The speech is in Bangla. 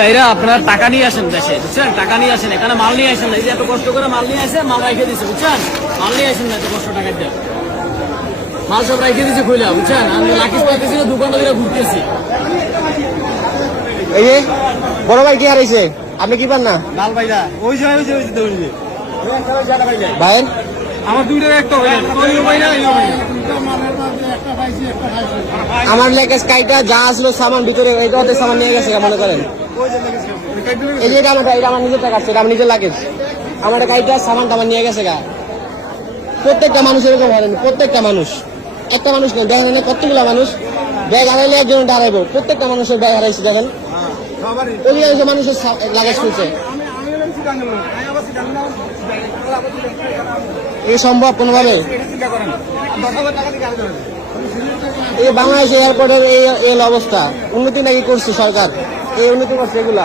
ভাইরা আপনারা টাকা নিয়ে আসেন দেশে, বুঝছেন? টাকা নিয়ে আসেন, এখানে মাল নিয়ে আসেন না। এই যে এত কষ্ট করে মাল নিয়ে আসে, মাল রেখে দিচ্ছে, বুঝছেন? মাল নিয়ে আসেন না, এত কষ্ট টাকা দিয়ে মাল সব রেখে দিচ্ছে খুলে, বুঝছেন? আমি লাকিস পাইতেছি না, 2 ঘন্টা ধরে ঘুরতেছি। এই যে বড় ভাই কি হারাইছে, আপনি কি পান না? লাল ভাইরা ওই যে ভাইয়ের আমার দুইটা একটা ভাই আমার লেগেজ কাইটা যা আসলো সামান ভিতরে এইটাতে সামান নিয়ে গেছে মনে করেন। এই যে এটা আমার নিজের টাকা, এটা আমার নিজের লাগেজ। আমার কাইটা সামান টামান নিয়ে গেছে গা। প্রত্যেকটা মানুষ এরকম হারেন, প্রত্যেকটা মানুষ, একটা মানুষ নেই, দেখেন কতগুলো মানুষ ব্যাগ হারাইলে একজন হারাইবো। প্রত্যেকটা মানুষের ব্যাগ হারাইছে, দেখেন অধিকাংশ মানুষের লাগেজ খুলছে। এই সম্ভব কোনোভাবে? এই বাংলাদেশ এয়ারপোর্টের এই অবস্থা, উন্নতি নাকি করছে সরকার? এই উন্নতি করছে এগুলা